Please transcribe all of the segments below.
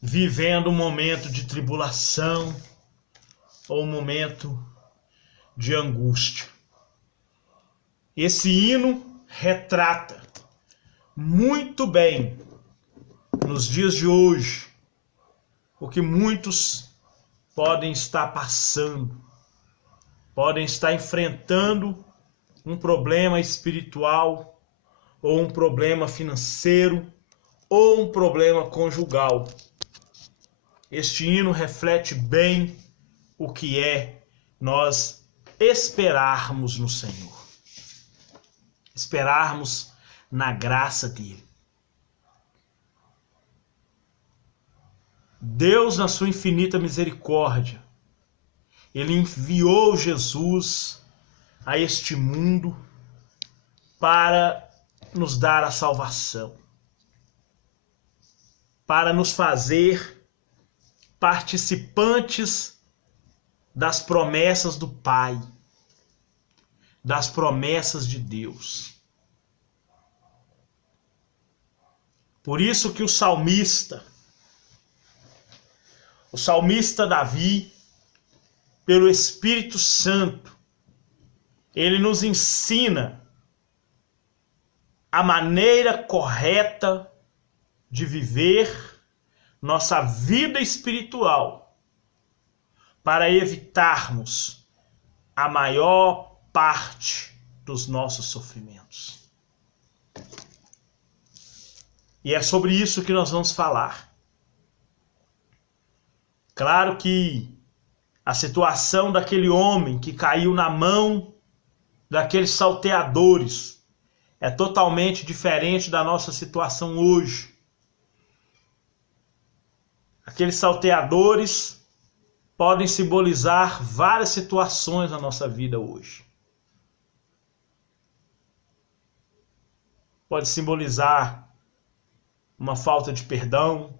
vivendo um momento de tribulação ou um momento de angústia. Esse hino retrata muito bem, nos dias de hoje, o que muitos podem estar passando, podem estar enfrentando um problema espiritual, ou um problema financeiro, ou um problema conjugal. Este hino reflete bem o que é nós esperarmos no Senhor. Esperarmos na graça dele. Deus, na sua infinita misericórdia, ele enviou Jesus a este mundo para nos dar a salvação, para nos fazer participantes das promessas do Pai, das promessas de Deus. Por isso que o salmista Davi, pelo Espírito Santo, ele nos ensina a maneira correta de viver nossa vida espiritual para evitarmos a maior parte dos nossos sofrimentos. E é sobre isso que nós vamos falar. Claro que a situação daquele homem que caiu na mão daqueles salteadores é totalmente diferente da nossa situação hoje. Aqueles salteadores podem simbolizar várias situações na nossa vida hoje. Pode simbolizar uma falta de perdão,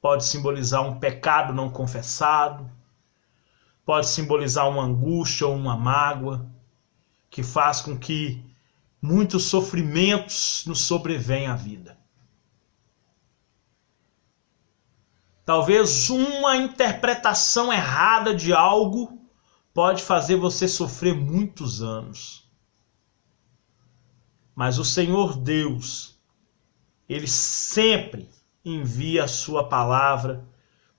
pode simbolizar um pecado não confessado, pode simbolizar uma angústia ou uma mágoa que faz com que muitos sofrimentos nos sobrevenham à vida. Talvez uma interpretação errada de algo pode fazer você sofrer muitos anos. Mas o Senhor Deus, ele sempre envia a sua palavra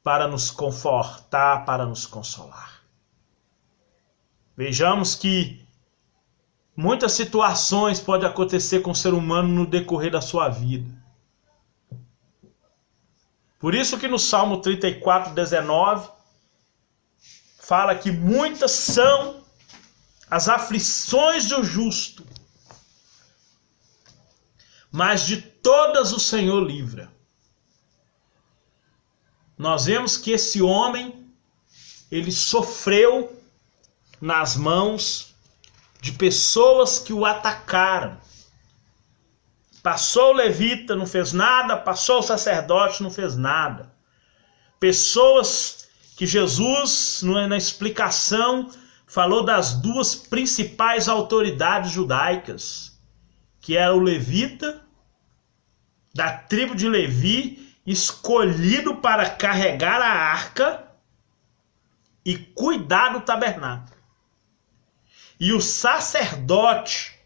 para nos confortar, para nos consolar. Vejamos que muitas situações podem acontecer com o ser humano no decorrer da sua vida. Por isso que no Salmo 34:19 fala que muitas são as aflições do justo, mas de todas o Senhor livra. Nós vemos que esse homem, ele sofreu nas mãos de pessoas que o atacaram. Passou o levita, não fez nada. Passou o sacerdote, não fez nada. Pessoas que Jesus, na explicação, falou das duas principais autoridades judaicas, que era o levita, da tribo de Levi, escolhido para carregar a arca e cuidar do tabernáculo. E o sacerdote,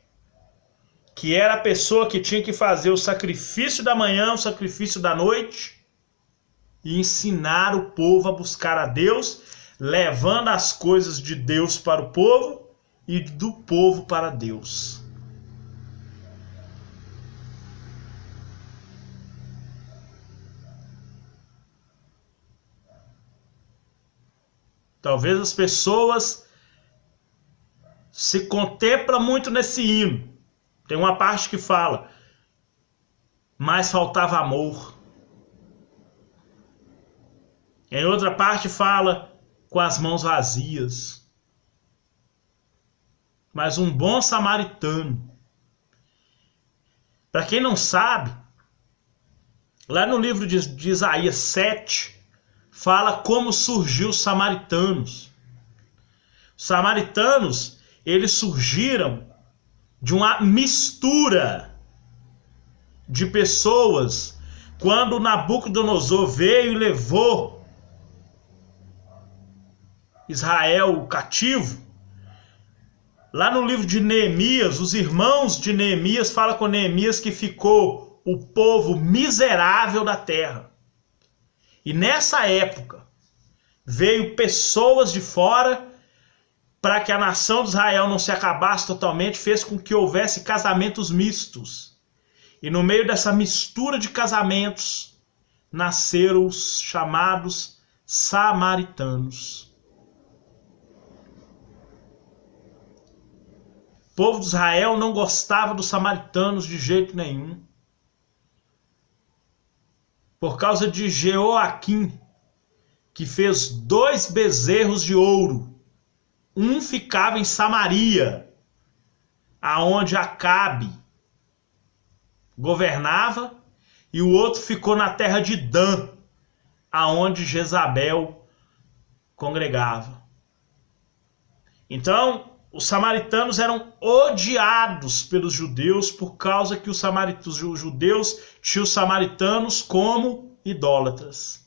que era a pessoa que tinha que fazer o sacrifício da manhã, o sacrifício da noite, e ensinar o povo a buscar a Deus, levando as coisas de Deus para o povo e do povo para Deus. Talvez as pessoas se contemplam muito nesse hino. Tem uma parte que fala, mas faltava amor. Em outra parte fala, com as mãos vazias. Mas um bom samaritano. Para quem não sabe, lá no livro de Isaías 7, fala como surgiu os samaritanos. Os samaritanos, eles surgiram de uma mistura de pessoas quando Nabucodonosor veio e levou Israel cativo, lá no livro de Neemias, os irmãos de Neemias falam com Neemias que ficou o povo miserável da terra. E nessa época veio pessoas de fora para que a nação de Israel não se acabasse totalmente, fez com que houvesse casamentos mistos. E no meio dessa mistura de casamentos nasceram os chamados samaritanos. O povo de Israel não gostava dos samaritanos de jeito nenhum. Por causa de Jeoaquim, que fez 2 bezerros de ouro. Um ficava em Samaria, aonde Acabe governava, e o outro ficou na terra de Dan, aonde Jezabel congregava. Então, os samaritanos eram odiados pelos judeus por causa que os judeus tinham os samaritanos como idólatras.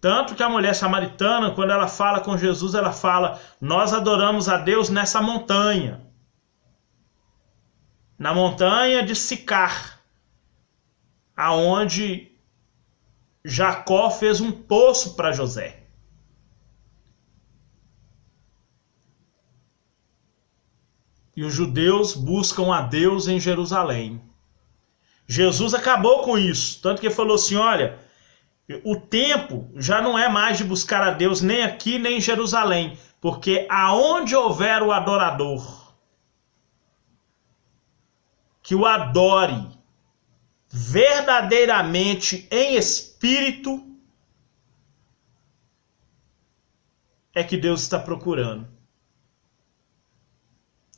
Tanto que a mulher samaritana, quando ela fala com Jesus, ela fala: nós adoramos a Deus nessa montanha. Na montanha de Sicar, aonde Jacó fez um poço para José. E os judeus buscam a Deus em Jerusalém. Jesus acabou com isso, tanto que ele falou assim: olha, o tempo já não é mais de buscar a Deus nem aqui nem em Jerusalém, porque aonde houver o adorador que o adore verdadeiramente em espírito, é que Deus está procurando.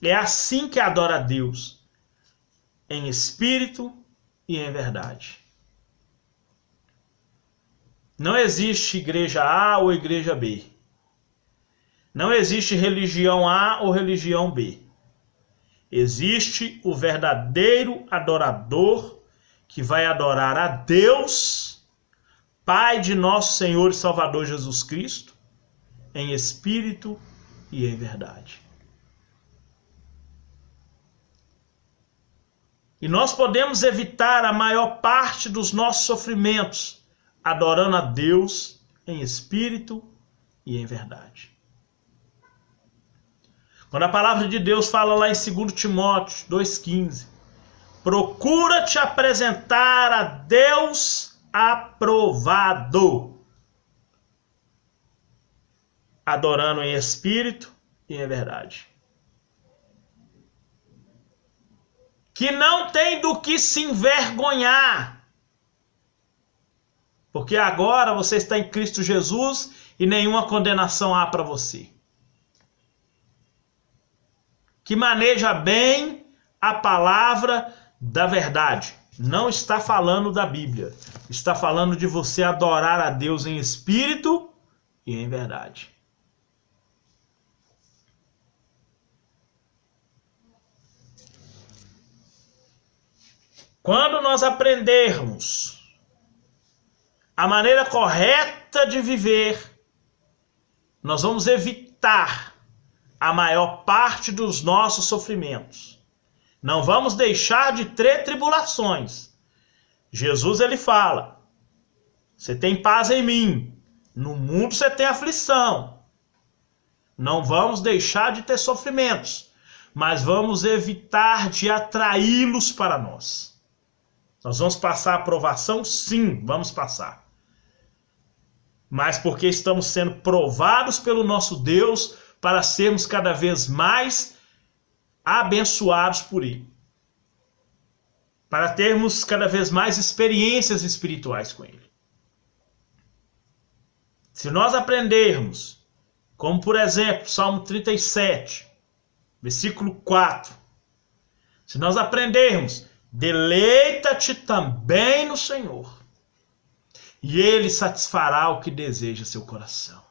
É assim que adora a Deus, em espírito e em verdade. Não existe igreja A ou igreja B. Não existe religião A ou religião B. Existe o verdadeiro adorador que vai adorar a Deus, Pai de nosso Senhor e Salvador Jesus Cristo, em espírito e em verdade. E nós podemos evitar a maior parte dos nossos sofrimentos adorando a Deus em espírito e em verdade. Quando a palavra de Deus fala lá em 2 Timóteo 2,15, procura te apresentar a Deus aprovado, adorando em espírito e em verdade. Que não tem do que se envergonhar, porque agora você está em Cristo Jesus e nenhuma condenação há para você. Que maneja bem a palavra da verdade. Não está falando da Bíblia. Está falando de você adorar a Deus em espírito e em verdade. Quando nós aprendermos a maneira correta de viver, nós vamos evitar a maior parte dos nossos sofrimentos. Não vamos deixar de ter tribulações. Jesus ele fala: você tem paz em mim, no mundo você tem aflição. Não vamos deixar de ter sofrimentos, mas vamos evitar de atraí-los para nós. Nós vamos passar a provação? Sim, vamos passar. Mas porque estamos sendo provados pelo nosso Deus para sermos cada vez mais abençoados por Ele. Para termos cada vez mais experiências espirituais com Ele. Se nós aprendermos, como por exemplo, Salmo 37, versículo 4. Se nós aprendermos: deleita-te também no Senhor, e Ele satisfará o que deseja seu coração.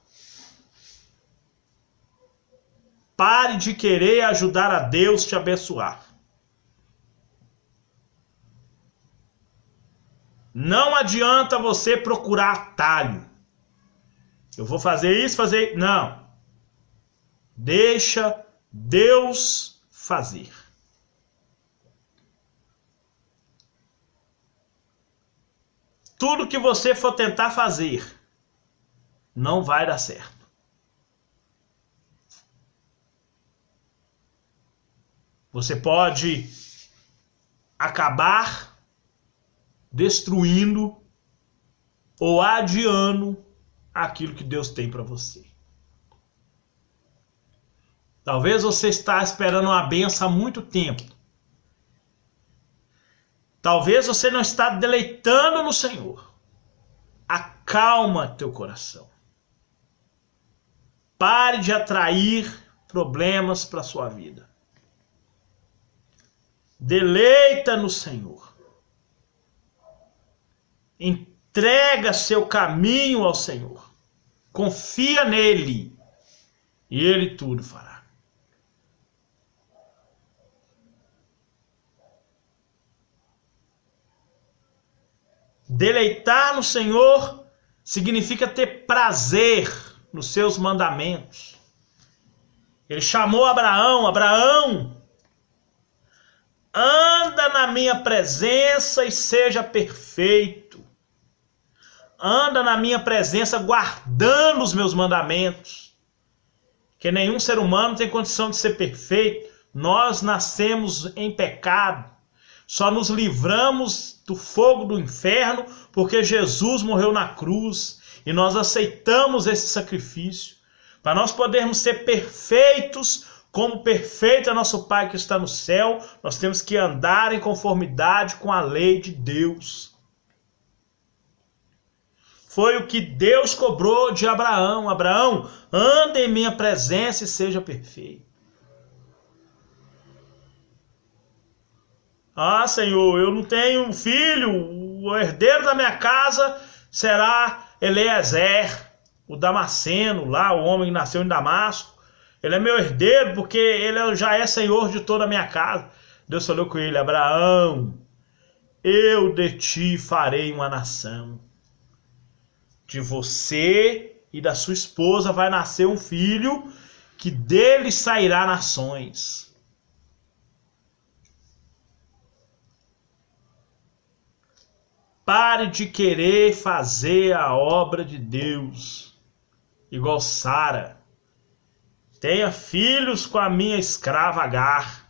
Pare de querer ajudar a Deus te abençoar. Não adianta você procurar atalho. Eu vou fazer isso, fazer... Não. Deixa Deus fazer. Tudo que você for tentar fazer, não vai dar certo. Você pode acabar destruindo ou adiando aquilo que Deus tem para você. Talvez você está esperando uma bênção há muito tempo. Talvez você não está deleitando no Senhor. Acalma teu coração. Pare de atrair problemas para a sua vida. Deleita no Senhor. Entrega seu caminho ao Senhor. Confia nele. E ele tudo fará. Deleitar no Senhor significa ter prazer nos seus mandamentos. Ele chamou Abraão: Abraão, anda na minha presença e seja perfeito. Anda na minha presença guardando os meus mandamentos. Que nenhum ser humano tem condição de ser perfeito. Nós nascemos em pecado. Só nos livramos do fogo do inferno porque Jesus morreu na cruz e nós aceitamos esse sacrifício. Para nós podermos ser perfeitos, como perfeito é nosso Pai que está no céu, nós temos que andar em conformidade com a lei de Deus. Foi o que Deus cobrou de Abraão. Abraão, anda em minha presença e seja perfeito. Ah, Senhor, eu não tenho filho, o herdeiro da minha casa será Eliezer, o Damasceno, lá, o homem que nasceu em Damasco. Ele é meu herdeiro porque ele já é senhor de toda a minha casa. Deus falou com ele: Abraão, eu de ti farei uma nação. De você e da sua esposa vai nascer um filho, que dele sairá nações. Pare de querer fazer a obra de Deus igual Sara. Tenha filhos com a minha escrava Agar.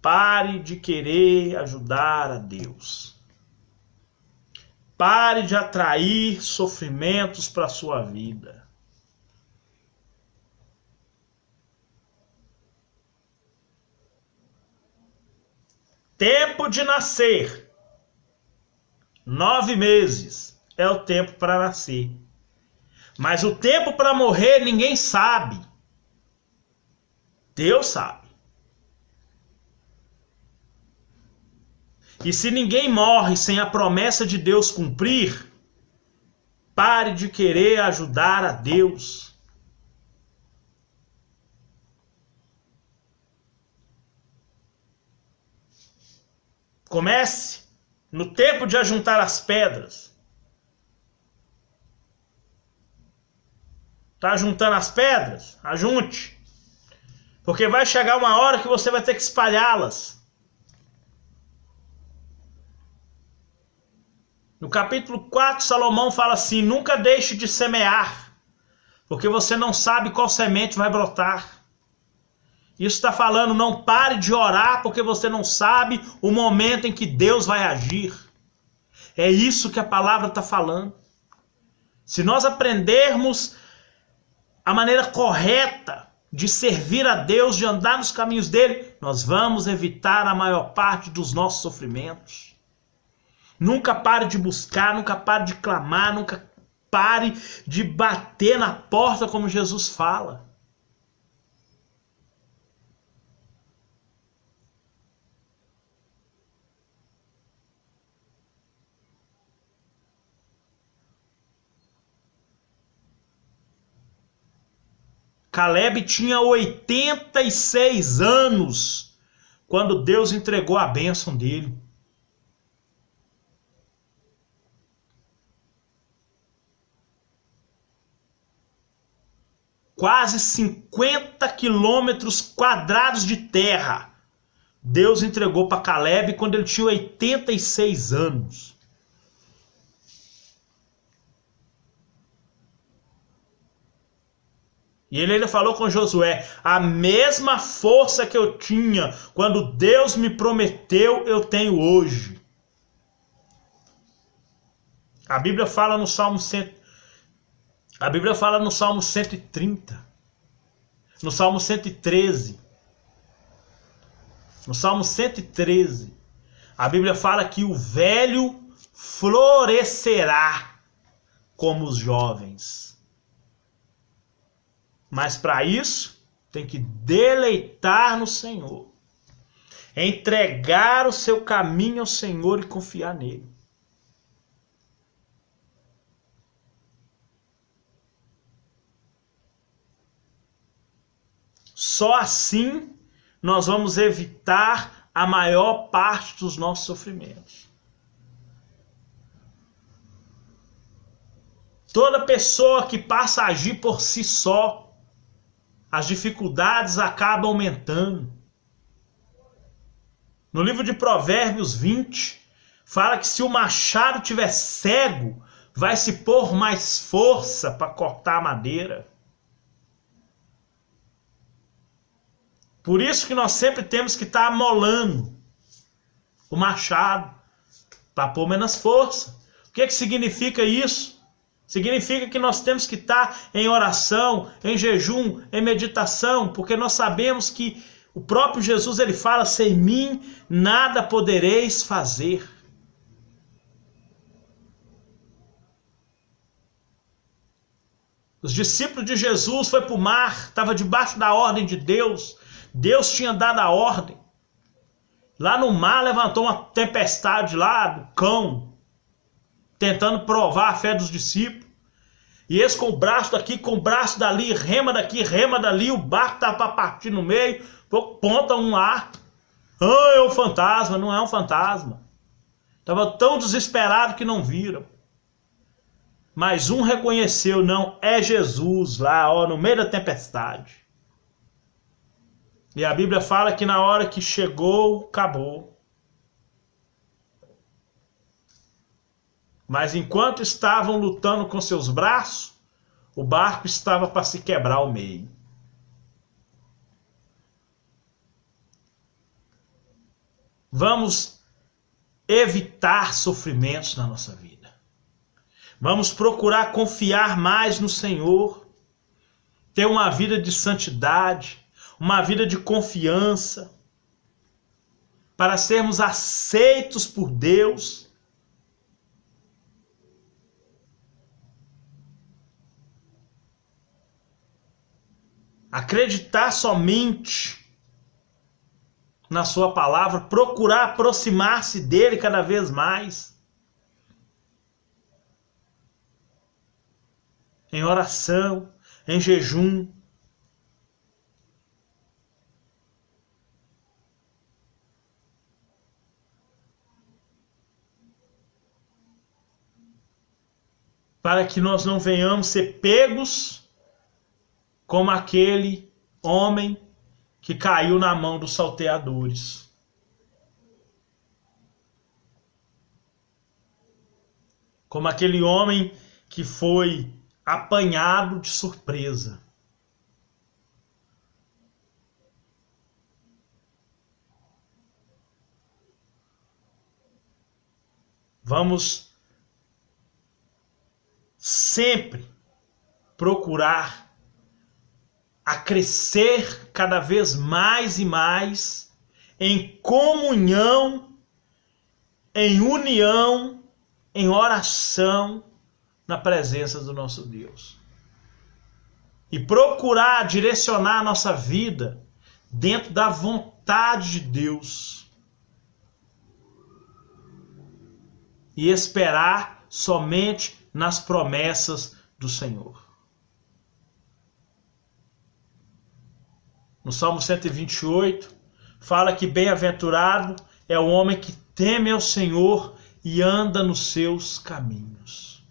Pare de querer ajudar a Deus. Pare de atrair sofrimentos para a sua vida. Tempo de nascer. 9 meses é o tempo para nascer. Mas o tempo para morrer ninguém sabe. Deus sabe. E se ninguém morre sem a promessa de Deus cumprir, pare de querer ajudar a Deus. Comece no tempo de ajuntar as pedras. Tá juntando as pedras? Ajunte. Porque vai chegar uma hora que você vai ter que espalhá-las. No capítulo 4, Salomão fala assim: nunca deixe de semear, porque você não sabe qual semente vai brotar. Isso está falando, não pare de orar, porque você não sabe o momento em que Deus vai agir. É isso que a palavra está falando. Se nós aprendermos a maneira correta de servir a Deus, de andar nos caminhos dele, nós vamos evitar a maior parte dos nossos sofrimentos. Nunca pare de buscar, nunca pare de clamar, nunca pare de bater na porta como Jesus fala. Caleb tinha 86 anos quando Deus entregou a bênção dele. Quase 50 quilômetros quadrados de terra Deus entregou para Caleb quando ele tinha 86 anos. E ele ainda falou com Josué: a mesma força que eu tinha quando Deus me prometeu, eu tenho hoje. A Bíblia fala no Salmo 130, no Salmo 113. No Salmo 113, a Bíblia fala que o velho florescerá como os jovens. Mas para isso, tem que deleitar no Senhor. Entregar o seu caminho ao Senhor e confiar nele. Só assim nós vamos evitar a maior parte dos nossos sofrimentos. Toda pessoa que passa a agir por si só, as dificuldades acabam aumentando. No livro de Provérbios 20, fala que se o machado estiver cego, vai se pôr mais força para cortar a madeira. Por isso que nós sempre temos que estar amolando o machado para pôr menos força. O que significa isso? Significa que nós temos que estar em oração, em jejum, em meditação, porque nós sabemos que o próprio Jesus ele fala: sem mim nada podereis fazer. Os discípulos de Jesus foram para o mar, estava debaixo da ordem de Deus. Deus tinha dado a ordem. Lá no mar levantou uma tempestade lá do cão, tentando provar a fé dos discípulos. E eles com o braço daqui, com o braço dali, rema daqui, rema dali, o barco estava para partir no meio, ponta um lá. Ah, é um fantasma, não é um fantasma. Estava tão desesperado que não viram. Mas um reconheceu: não, é Jesus lá, ó, no meio da tempestade. E a Bíblia fala que na hora que chegou, acabou. Mas enquanto estavam lutando com seus braços, o barco estava para se quebrar ao meio. Vamos evitar sofrimentos na nossa vida. Vamos procurar confiar mais no Senhor, ter uma vida de santidade, uma vida de confiança, para sermos aceitos por Deus. Acreditar somente na sua palavra, procurar aproximar-se dele cada vez mais. Em oração, em jejum. Para que nós não venhamos ser pegos como aquele homem que caiu na mão dos salteadores. Como aquele homem que foi apanhado de surpresa. Vamos sempre procurar a crescer cada vez mais e mais em comunhão, em união, em oração na presença do nosso Deus. E procurar direcionar a nossa vida dentro da vontade de Deus. E esperar somente nas promessas do Senhor. No Salmo 128, fala que bem-aventurado é o homem que teme ao Senhor e anda nos seus caminhos.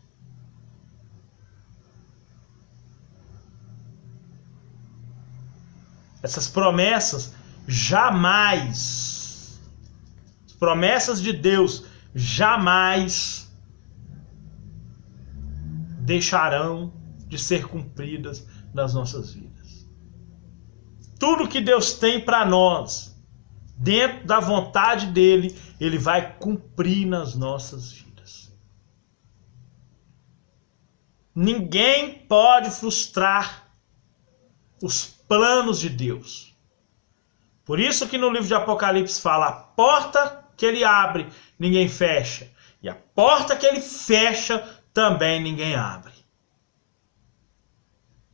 Essas promessas jamais, as promessas de Deus jamais deixarão de ser cumpridas nas nossas vidas. Tudo que Deus tem para nós, dentro da vontade dele, ele vai cumprir nas nossas vidas. Ninguém pode frustrar os planos de Deus. Por isso que no livro de Apocalipse fala: a porta que ele abre, ninguém fecha. E a porta que ele fecha, também ninguém abre.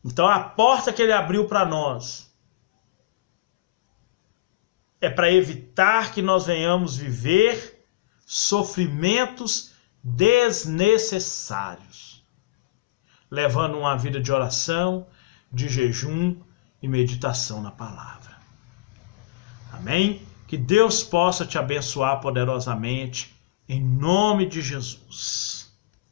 Então a porta que ele abriu para nós é para evitar que nós venhamos viver sofrimentos desnecessários, levando uma vida de oração, de jejum e meditação na palavra. Amém? Que Deus possa te abençoar poderosamente, em nome de Jesus.